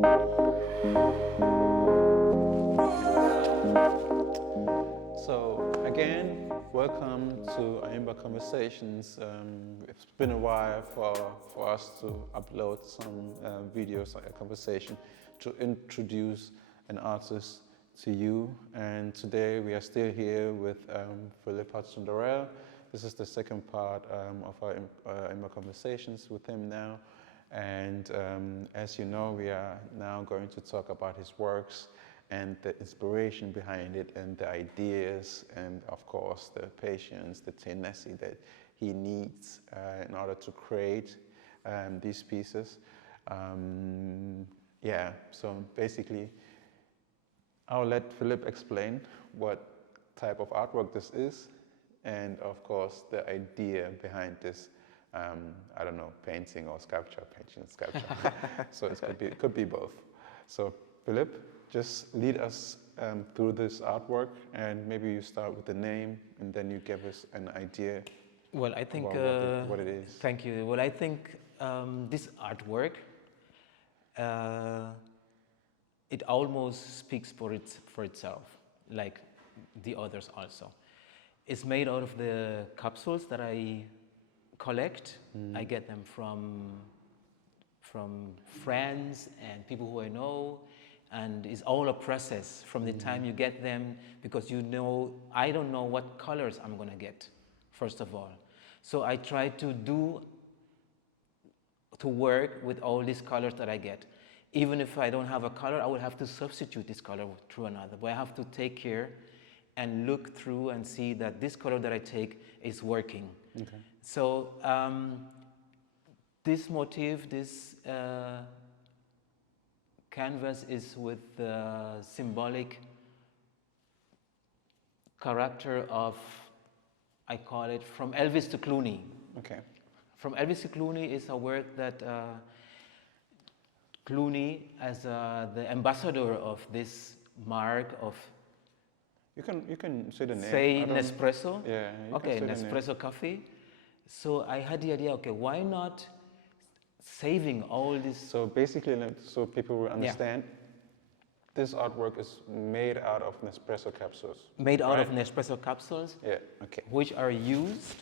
So again, welcome to aaimba Conversations. It's been a while for us to upload some videos or a conversation to introduce an artist to you. And today we are still here with Hudgson Dorrel. This is the second part of our aaimba Conversations with him now. And as you know, we are now going to talk about his works and the inspiration behind it and the ideas and of course the patience, the tenacity that he needs in order to create these pieces. Yeah, so basically I'll let Philip explain what type of artwork this is and of course the idea behind this, I don't know, painting or sculpture, painting and sculpture. So it could be both. So Philip, just lead us through this artwork, and maybe you start with the name, and then you give us an idea. Well, I think what it is. Thank you. Well, I think this artwork it almost speaks for itself, like the others also. It's made out of the capsules that I collect. I get them from friends and people who I know. And it's all a process from the time you get them, because you know, I don't know what colors I'm gonna get, first of all. So I try to work with all these colors that I get. Even if I don't have a color, I would have to substitute this color through another. But I have to take care and look through and see that this color that I take is working. Okay. So this motif, this canvas is with the symbolic character of, I call it, From Elvis to Clooney. Okay. From Elvis to Clooney is a work that Clooney, as the ambassador of this mark of, you can say the name. Say Nespresso. Yeah. Okay, Nespresso Coffe. So I had the idea. Okay, why not saving all this? So basically, so people will understand, this artwork is made out of Nespresso capsules. Made out of Nespresso capsules. Yeah. Okay. Which are used,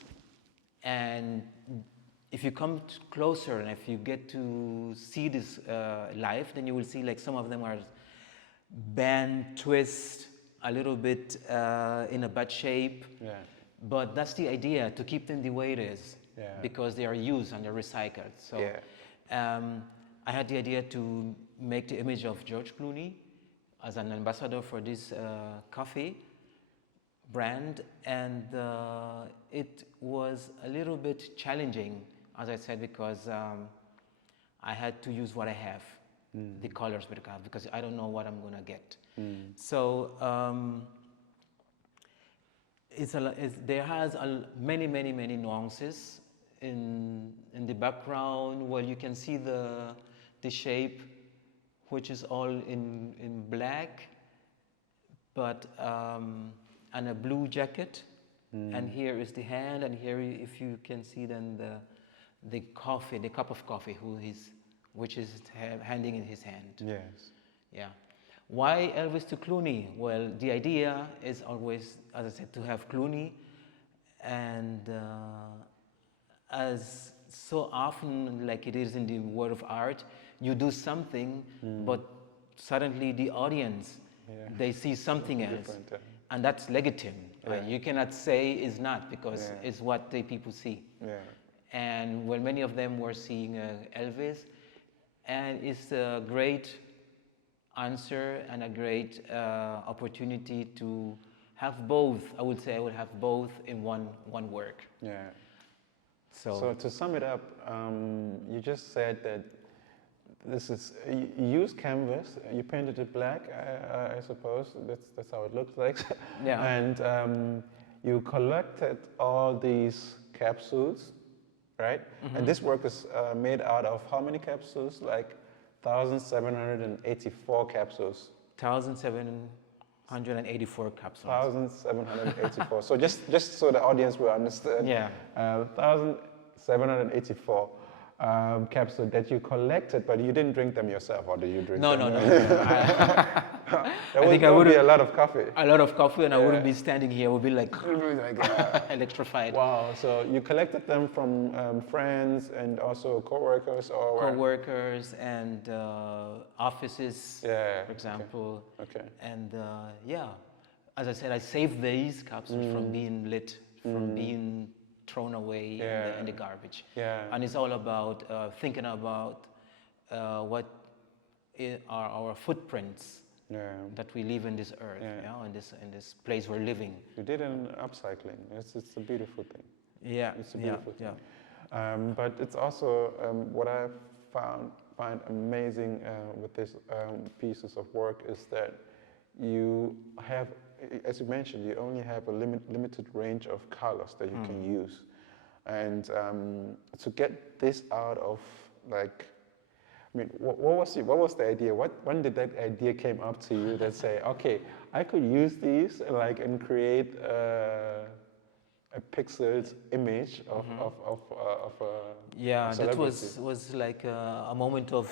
and if you come closer and if you get to see this live, then you will see like some of them are bent, twist, a little bit in a bad shape. Yeah. But that's the idea, to keep them the way it is. Yeah. Because they are used and they're recycled. So I had the idea to make the image of George Clooney as an ambassador for this coffee brand, and it was a little bit challenging, as I said, because I had to use what I have, the colors that I have, because I don't know what I'm gonna get. So there has many nuances in the background. Well, you can see the shape, which is all in black, but and a blue jacket, and here is the hand, and here, if you can see, then the cup of coffee, which is handing in his hand. Yes. Yeah. Why Elvis to Clooney? Well, the idea is always, as I said, to have Clooney, and as so often, like it is in the world of art, you do something, but suddenly the audience, they see something else, and that's legitimate. Right? You cannot say it's not, because it's what the people see. Yeah. And well, many of them were seeing Elvis, and it's a great answer and a great opportunity to have both. I would say I would have both in one work. Yeah. So to sum it up, you just said that this is, you used canvas, you painted it black, I suppose, that's how it looks like. Yeah. And you collected all these capsules, right? And this work is made out of how many capsules? Like 1,784 capsules. 1,784 capsules. 1,784. So just so the audience will understand. Yeah. 1,784. capsule that you collected, but you didn't drink them yourself, or did you drink No, them? no, no, no. That would be a lot of coffee. A lot of coffee, and I wouldn't be standing here. I would be like Like, electrified. wow, so you collected them from friends and also co-workers, or Co-workers and offices, Yeah, for example. okay. And yeah, as I said, I saved these capsules from being lit, from being thrown away in the garbage. Yeah. And it's all about thinking about what are our footprints that we leave in this earth, in this place we're living. You did an upcycling. It's a beautiful thing. Yeah, It's a beautiful thing. But it's also what I find amazing with these pieces of work is that you have, as you mentioned, you only have a limited range of colors that you can use. And to get this out of, like, I mean, what was the idea? When did that idea came up to you that say, okay, I could use these and create a pixeled image of a Yeah, that celebrity? was like a moment of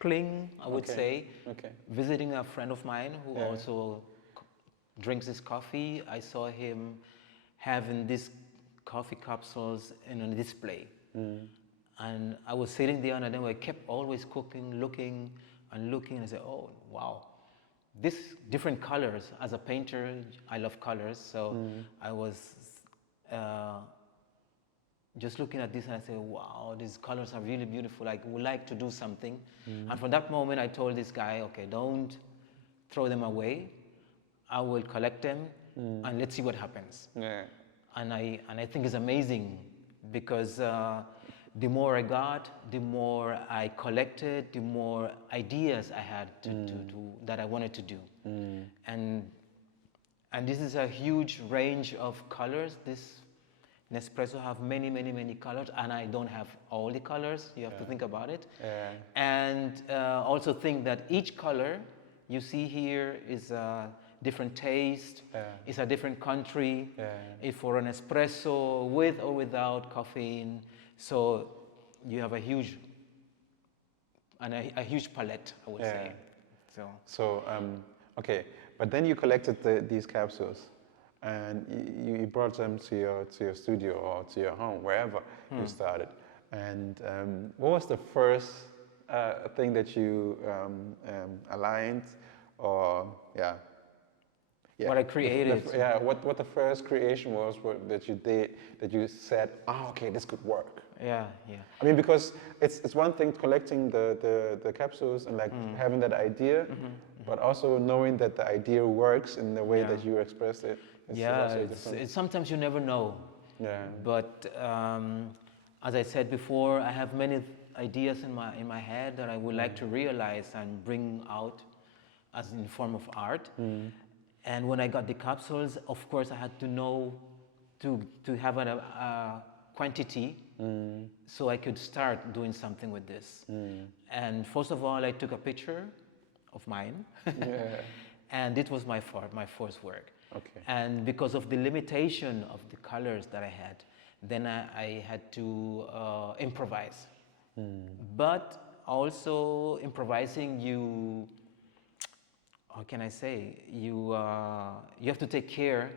cling, I would say. Okay. Visiting a friend of mine who also drinks this coffee, I saw him having these coffee capsules in a display. And I was sitting there, and then I kept always cooking, looking, and I said, oh, wow. This different colors. As a painter, I love colors, so I was just looking at this, and I said, wow, these colors are really beautiful. I would like to do something. And from that moment, I told this guy, okay, don't throw them away. I will collect them, and let's see what happens. Yeah. And I think it's amazing, because the more I got, the more I collected, the more ideas I had that I wanted to do. And this is a huge range of colors. This Nespresso have many, many, many colors, and I don't have all the colors. You have to think about it. And also think that each color you see here is a different taste, it's a different country, it's for an espresso with or without caffeine. So you have a huge palette, I would say. So okay, but then you collected these capsules, and you brought them to your studio or to your home, wherever you started. And what was the first thing that you aligned, or what I created? What the first creation was that you did, that you said, oh, okay, this could work. Yeah. I mean, because it's one thing collecting the capsules and like having that idea, but also knowing that the idea works in the way that you expressed it. It's sometimes you never know. Yeah. But as I said before, I have many ideas in my head that I would like to realize and bring out as in form of art. And when I got the capsules, of course, I had to know to have a quantity, so I could start doing something with this. And first of all, I took a picture of mine, and it was my first work. Okay. And because of the limitation of the colors that I had, then I had to improvise. But also improvising, how can I say, you have to take care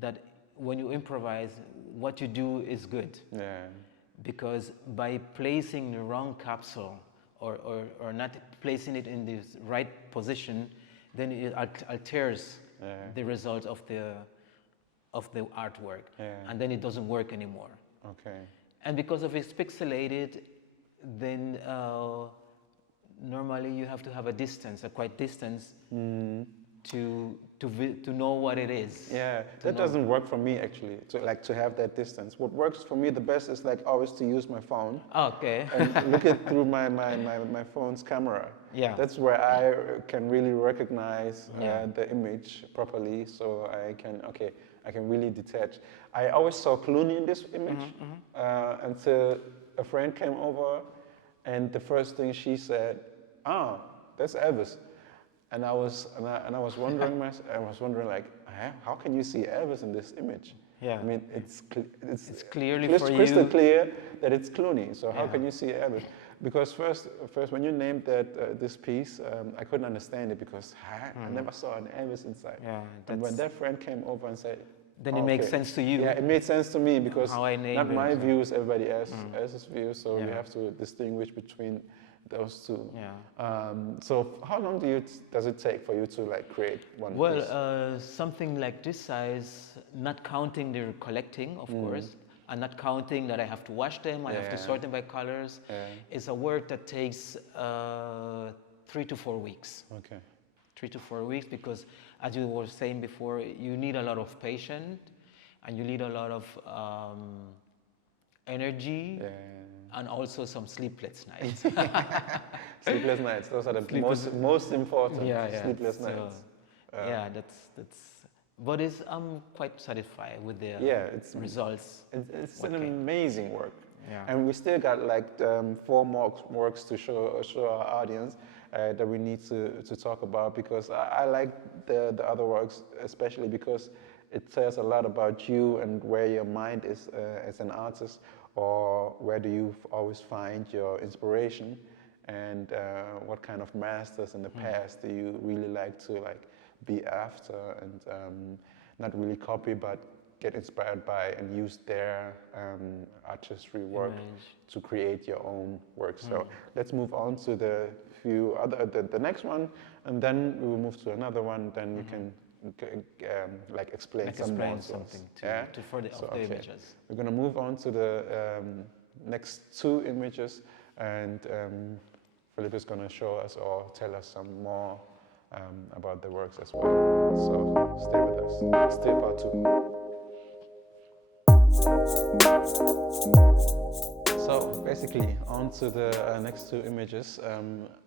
that when you improvise, what you do is good. Yeah. Because by placing the wrong capsule or not placing it in the right position, then it alters the result of the artwork, and then it doesn't work anymore. Okay. And because of it's pixelated, then normally you have to have a distance, a quite distance, to know what it is. Yeah, that doesn't work for me actually. To have that distance. What works for me the best is like always to use my phone. Okay. And look it through my phone's camera. Yeah. That's where I can really recognize the image properly, so I can really detach. I always saw Clooney in this image until a friend came over, and the first thing she said, that's Elvis. And I was wondering, like, how can you see Elvis in this image? Yeah. I mean, It's clearly crystal, for crystal you. clear that it's Clooney. So how Yeah. can you see Elvis? Because first when you named that this piece, I couldn't understand it because I never saw an Elvis inside. Yeah, And when that's- that friend came over and said, Then it "Oh, makes okay." sense to you. Yeah, it made sense to me because How I not named it, my so- views, everybody else's views. So we Yeah. have to distinguish between those two. Yeah. So how long does it take for you to like create one Well, piece? something like this size, not counting the collecting, of course, and not counting that I have to wash them, I have to Yeah. sort them by colors, is a work that takes 3 to 4 weeks. Okay. 3 to 4 weeks, because as you were saying before, you need a lot of patience and you need a lot of energy and also some sleepless nights. Sleepless nights. Those are the Sleepless- most important. Yeah. Sleepless So, nights. yeah, that's. But I'm quite satisfied with the It's results. it's an amazing work. Yeah. And we still got like 4 more works to show our audience that we need to talk about, because I like the other works, especially because it says a lot about you and where your mind is as an artist, or where do you always find your inspiration, and what kind of masters in the past do you really like to like be after, and not really copy but get inspired by and use their artistry work to create your own work. So let's move on to the few other the next one, and then we will move to another one. Then you can like explain some more to us. something Yeah? for the, So, of the okay. images. We're gonna move on to the next 2 images, and Philip is gonna show us or tell us some more about the works as well. So stay with us. Still part 2. So basically, on to the next 2 images.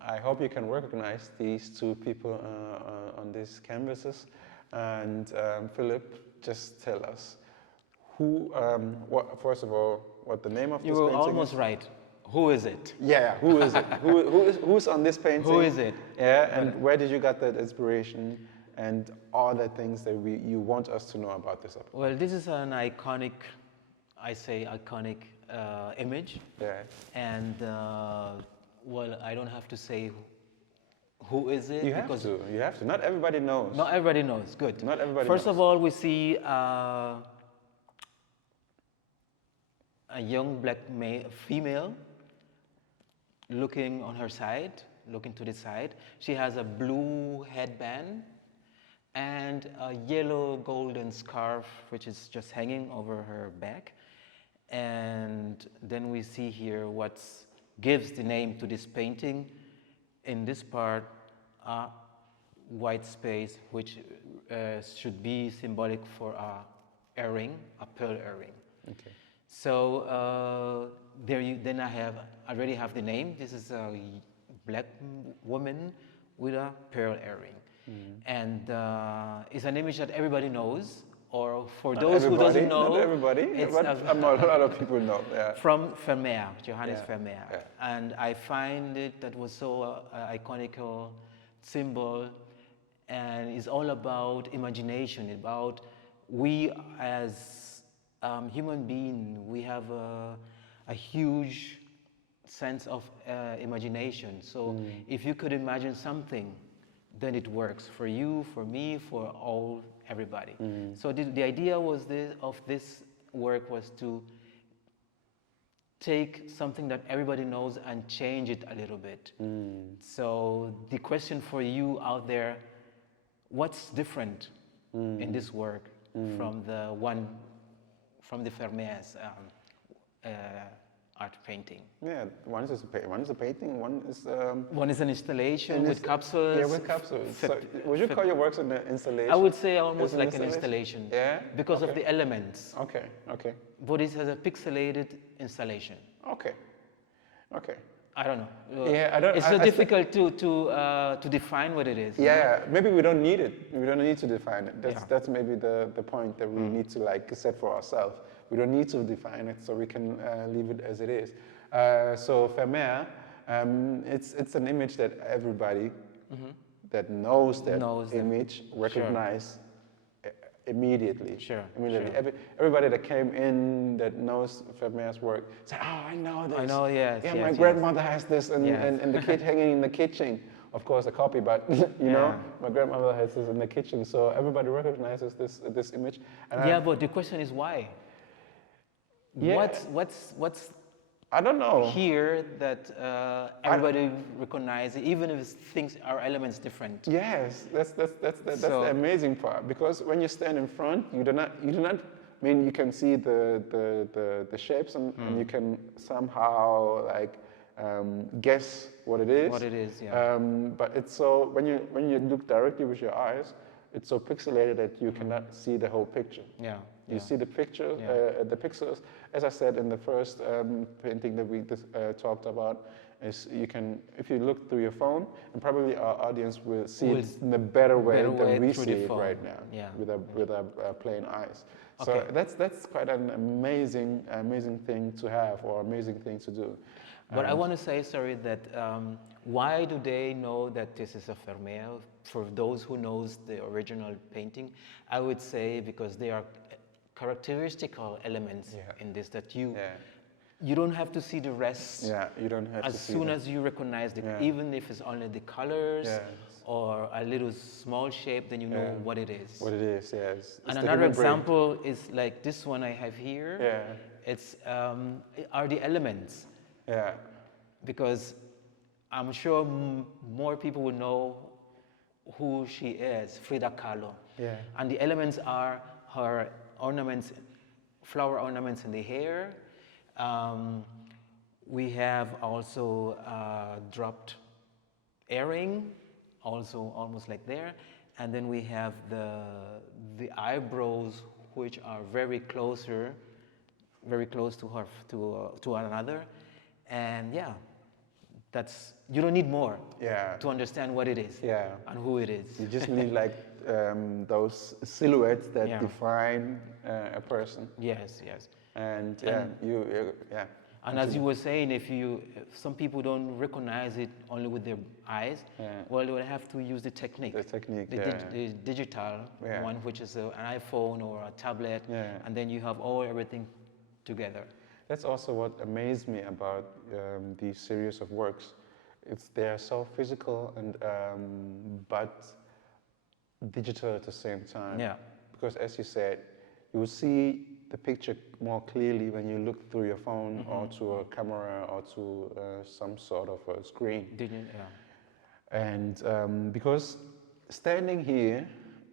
I hope you can recognize these 2 people on these canvases. And Philip, just tell us who, first of all, what the name of this You were painting almost is. right. Who is it? Yeah, who is it? Who's on this painting? Who is it? Yeah, and where did you get that inspiration, and all the things that you want us to know about this artwork? Well, this is an iconic, I say iconic image. Yeah. And well, I don't have to say who is it. You have to. You have to. Not everybody knows. Not everybody knows. Good. Not everybody First knows. of all, we see a young black female looking on her side, looking to the side. She has a blue headband and a yellow golden scarf, which is just hanging over her back. And then we see here what gives the name to this painting. In this part, a white space, which should be symbolic for a earring, a pearl earring. Okay. So then I already have the name. This is a black woman with a pearl earring, and it's an image that everybody knows. Or for Not those who doesn't everybody, know, not everybody, it's but a lot of people know. Yeah. from Vermeer, Johannes Yeah, Vermeer. yeah. And I find it that was so iconical symbol, and it's all about imagination, about we as human beings, we have a huge sense of imagination. So if you could imagine something, then it works for you, for me, for everybody. So the idea was of this work was to take something that everybody knows and change it a little bit. So the question for you out there, what's different in this work from the Vermeer's art painting? Yeah, one is a painting, one is One is an installation with capsules. Yeah, with capsules. So would you call your works an installation? I would say almost It's an like an installation. Yeah. Because of Okay. the elements. Okay. Okay. But it has a pixelated installation. Okay. Okay. I don't know. Yeah, I don't- It's I- so I difficult to define what it is. you know? Yeah, maybe we don't need it. We don't need to define it. Yeah. That's maybe the point that we need to like set for ourselves. We don't need to define it, so we can leave it as it is. So Vermeer, it's an image that everybody that knows that Knows that. image recognize immediately. Sure, Immediately. sure. Everybody that came in that knows Vermeer's work said, "Oh, I know this. I know, yes, Yeah, yes, my yes. grandmother has this, Yes. and the kid hanging in the kitchen." Of course, a copy, but you know, my grandmother has this in the kitchen, so everybody recognizes this image. And Yeah, but the question is why? Yeah. What's I don't know. here that everybody recognizes, even if things are elements different? Yes, that's So- the amazing part, because when you stand in front, you do not. I mean, you can see the shapes, and you can somehow like guess what it is. What it is, yeah. But it's so when you look directly with your eyes, it's so pixelated that you cannot see the whole picture. Yeah. You see the picture, the pixels. As I said in the first painting that we talked about, is you can, if you look through your phone, and probably our audience will see it in a better way than we through see the it phone. right now, Yeah. with our plain eyes. Okay. So that's quite an amazing thing to have, or amazing thing to do. But I want to say, sorry, that why do they know that this is a Vermeer? For those who knows the original painting, I would say because they are characteristical elements in this that you don't have to see the rest. Yeah, you don't have to see as soon as you recognize the, even if it's only the colors or a little small shape, then you know what it is. What it is, yes. And another example is like this one I have here. Yeah. It's are the elements. Yeah. Because I'm sure more people will know who she is, Frida Kahlo. Yeah. And the elements are her ornaments, flower ornaments in the hair. We have also dropped earring, also almost like there. And then we have the eyebrows, which are very close to her, to one another. And yeah, that's, you don't need more to understand what it is and who it is. You just need like those silhouettes that define a person. Yes, yes. And And as you were saying, if some people don't recognize it only with their eyes, well, they will have to use the technique. The digital one, which is an iPhone or a tablet, and then you have everything together. That's also what amazed me about these series of works. They are so physical and but digital at the same time. Yeah. Because as you said, you will see the picture more clearly when you look through your phone or to a camera or to some sort of a screen. And because standing here,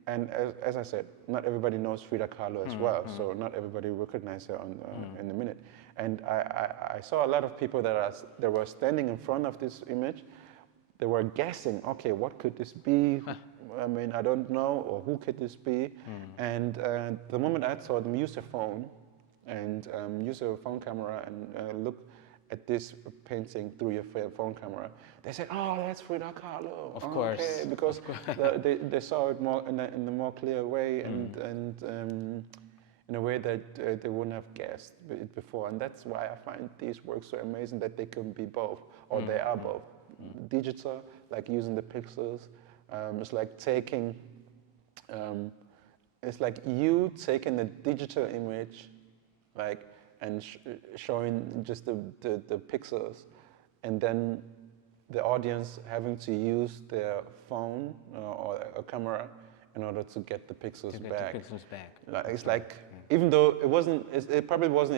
and as I said, not everybody knows Frida Kahlo as well, so not everybody recognizes her in a minute. And I saw a lot of people that were standing in front of this image. They were guessing, okay, what could this be? I mean, I don't know, or who could this be? And the moment I saw them use their phone and use a phone camera and look at this painting through your phone camera, they said, "Oh, that's Frida Kahlo." Of course, okay, because they saw it more in a more clear way and in a way that they wouldn't have guessed it before. And that's why I find these works so amazing, that they can be both, or they are both. Digital, like using the pixels. It's like taking, it's like you taking a digital image, like, and showing just the pixels, and then the audience having to use their phone or a camera in order to get the pixels back. It's like, even though it probably wasn't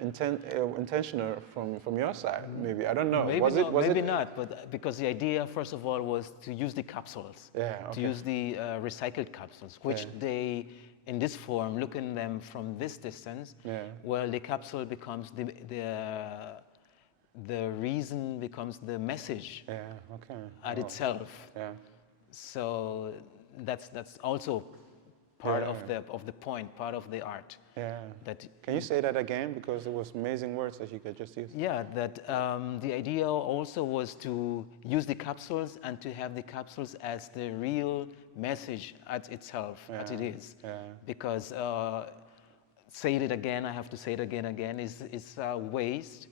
intentional from your side. Maybe, I don't know. Maybe not, but because the idea, first of all, was to use the capsules, to use the recycled capsules, which they, in this form, looking them from this distance, well, the capsule becomes the reason, becomes the message at itself. So that's also part of the point, part of the art. Can you say that again? Because it was amazing words that you could just use. Yeah, that the idea also was to use the capsules and to have the capsules as the real message at itself, as it is. Because say it again, I have to say it again, is waste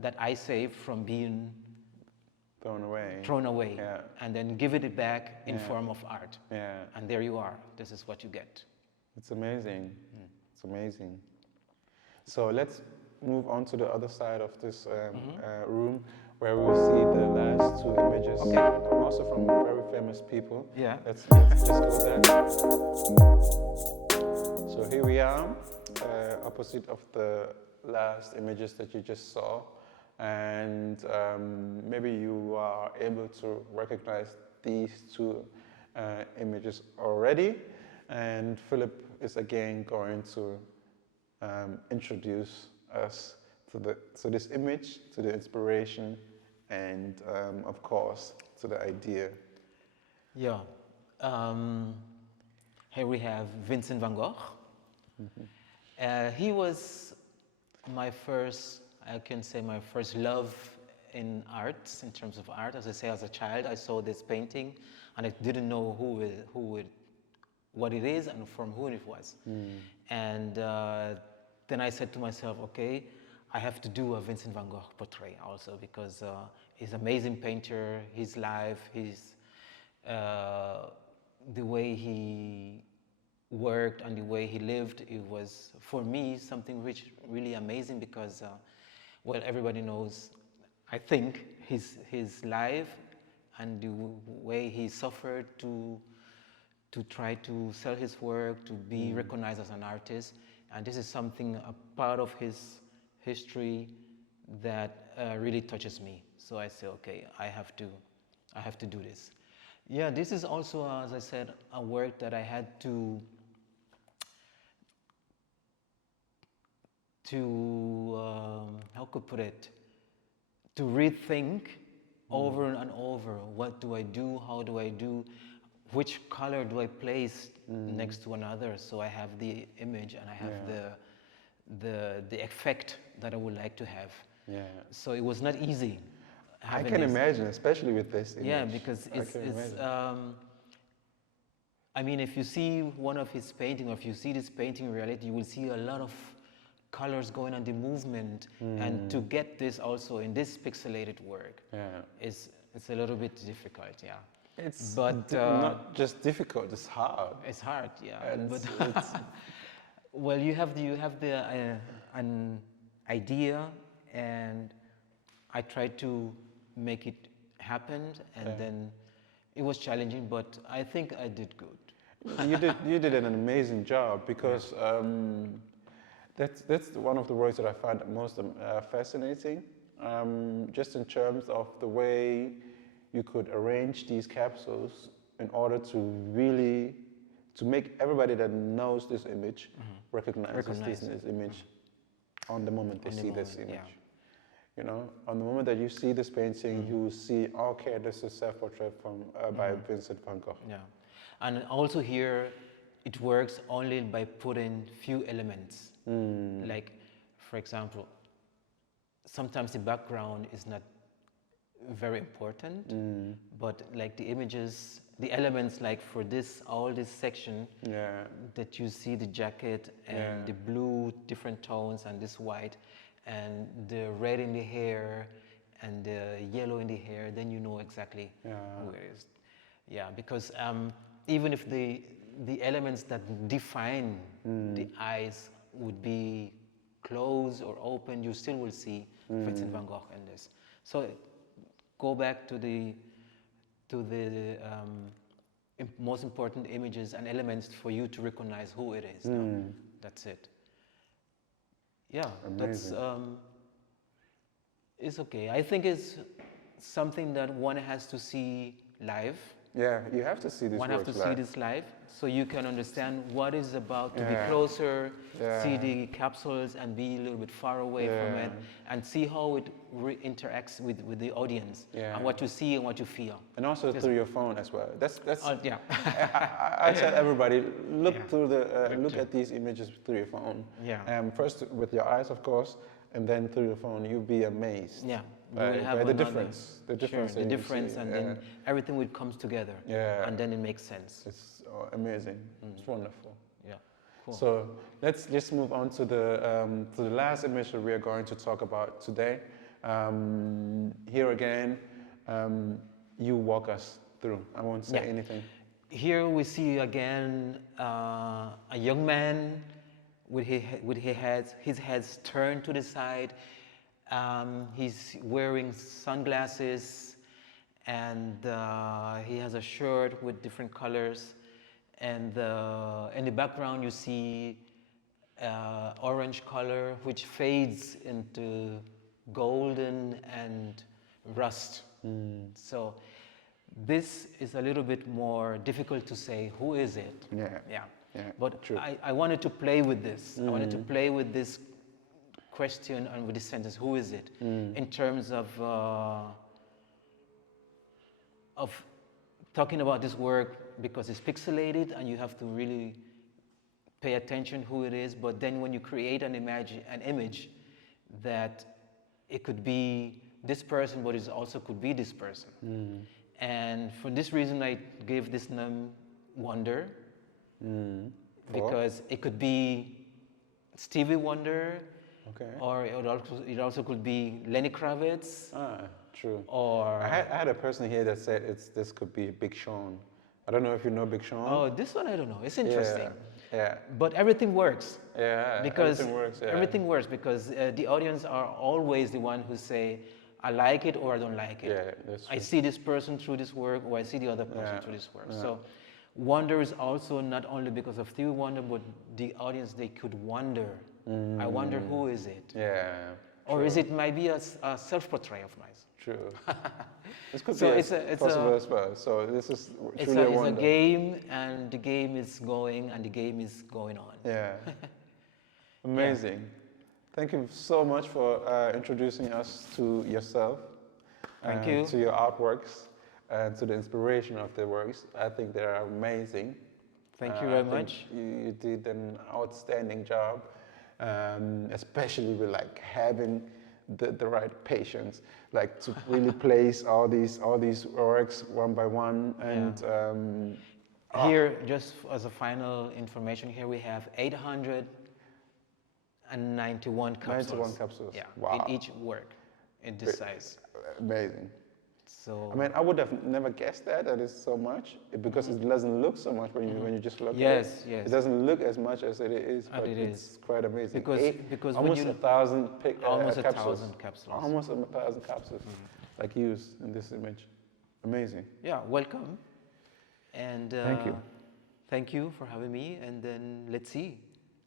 that I save from being thrown away, and then give it back in form of art. And there you are. This is what you get. It's amazing. It's amazing. So let's move on to the other side of this room, where we see the last two images, also from very famous people. Yeah. Let's just go there. So here we are, opposite of the last images that you just saw, and maybe you are able to recognize these two images already. And Philip is again going to introduce us to this image, to the inspiration, and of course to the idea. Yeah. Here we have Vincent van Gogh. He was my first, I can say, my first love in arts, in terms of art. As I say, as a child, I saw this painting, and I didn't know what it is and from who it was. And then I said to myself, okay, I have to do a Vincent van Gogh portrait also, because he's an amazing painter, his life, the way he worked and the way he lived, it was, for me, something really amazing, because, well, everybody knows, I think, his life and the way he suffered to try to sell his work, to be recognized as an artist. And this is something, a part of his history that really touches me. So I say, okay, I have to do this. Yeah, this is also, as I said, a work that I had to how could I put it, to rethink over and over. What do I do? How do I do? Which color do I place next to another? So I have the image and I have the effect that I would like to have. Yeah. So it was not easy. I can imagine, especially with this image. Yeah, because it's I mean, if you see one of his paintings, or if you see this painting in reality, you will see a lot of colors going on, the movement, and to get this also in this pixelated work it's a little bit difficult. Yeah. It's but not just difficult; it's hard. It's hard, yeah. It's Well, you have an idea, and I tried to make it happen, and then it was challenging, but I think I did good. You did an amazing job, because that's one of the works that I find most fascinating, just in terms of the way you could arrange these capsules in order to really make everybody that knows this image recognize this image on the moment they see this image. Yeah. You know, on the moment that you see this painting, you see, okay, this is self-portrait by Vincent van Gogh. Yeah, and also here, it works only by putting few elements. Like, for example, sometimes the background is not very important, but like the images, the elements, like for all this section, that you see the jacket and the blue different tones and this white and the red in the hair and the yellow in the hair, then you know exactly who it is. Yeah, because even if the elements that define the eyes would be closed or open, you still will see Vincent van Gogh in this. So go back to the most important images and elements for you to recognize who it is. No? That's it. Yeah, amazing. That's it's okay. I think it's something that one has to see live. Yeah, you have to see this. One has to see this live, so you can understand what is about to be closer, see the capsules and be a little bit far away from it, and see how it interacts with the audience, and what you see and what you feel. And also through your phone as well. That's yeah. I tell everybody, look look at these images through your phone. Yeah. First with your eyes, of course, and then through your phone, you'll be amazed. Yeah. By the difference. The difference. Sure, the difference, and then everything will come together. Yeah. And then it makes sense. It's amazing. It's wonderful. Yeah. Cool. So let's just move on to the last image that we are going to talk about today. Here again, you walk us through. I won't say anything. Here we see again a young man with his head turned to the side. He's wearing sunglasses, and he has a shirt with different colors. And in the background you see orange color, which fades into golden and rust. So this is a little bit more difficult to say, who is it? Yeah. But True. I wanted to play with this. I wanted to play with this question and with this sentence, who is it? In terms of talking about this work, because it's pixelated and you have to really pay attention who it is. But then when you create an image that it could be this person, but it also could be this person. And for this reason, I gave this name Wonder, because it could be Stevie Wonder, or it also could be Lenny Kravitz. True. Or I had a person here that said this could be Big Sean. I don't know if you know Big Sean. Oh, this one I don't know. It's interesting. Yeah. But everything works. Yeah. Because everything works. Yeah. everything works because the audience are always the one who say, I like it or I don't like it. Yeah, that's true. I see this person through this work, or I see the other person through this work. So wonder is also not only because of Stevie Wonder, but the audience, they could wonder. I wonder who is it? Yeah. Or is it maybe a self-portrait of mine? True. This could So be it's possible as well. So this is truly it's a wonder. game, and the game is going, and the game is going on. Yeah. Amazing. Thank you so much for introducing us to yourself. Thank you. To your artworks, and to the inspiration of the works. I think they are amazing. Thank you very much. You did an outstanding job, especially with like having the right patience, like to really place all these works one by one. And here, just as a final information, here we have 891 capsules. 91 capsules. Yeah, Wow. in each work, in this size. Amazing. So I mean, I would have never guessed that it's so much, because it doesn't look so much when you just look at it. Yes. It doesn't look as much as it is, but it's quite amazing. Because almost when you 1,000 almost capsules. 1,000 capsules. Almost 1,000 capsules, like used in this image. Amazing. Yeah, welcome. And Thank you. Thank you for having me. And then let's see.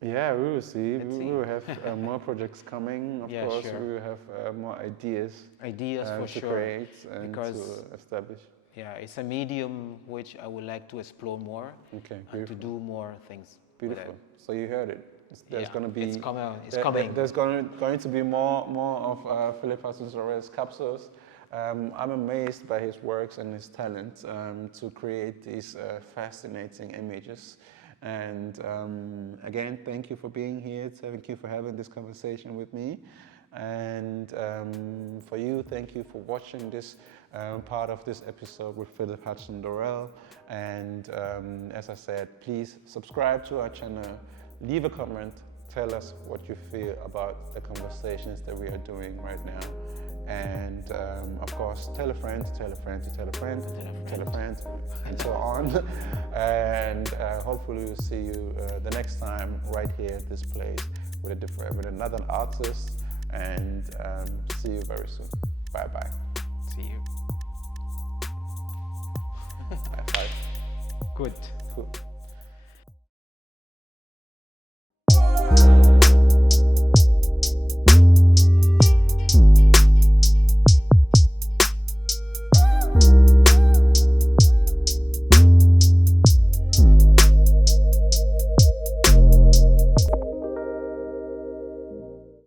Yeah, we will see. Let's We see. will have more projects coming, of Yeah, course. sure. We will have more ideas For to sure. create and Because to establish. yeah, it's a medium which I would like to explore more Okay, and to beautiful. do more things. with Beautiful. it. So you heard it. There's going to be. It's coming. It's coming. There's going to be more of Philip Hudgson Dorrel's capsules. I'm amazed by his works and his talent to create these fascinating images. And again, thank you for being here. Thank you for having this conversation with me. And for you, thank you for watching this part of this episode with Philip Hudgson Dorrel. And as I said, please subscribe to our channel, leave a comment, tell us what you feel about the conversations that we are doing right now. And of course, tell a friend, tell a friend, tell a friend, tell a friend, and so on. And hopefully we'll see you the next time right here at this place with another artist. And see you very soon. Bye bye. See you. High five. Good. Cool.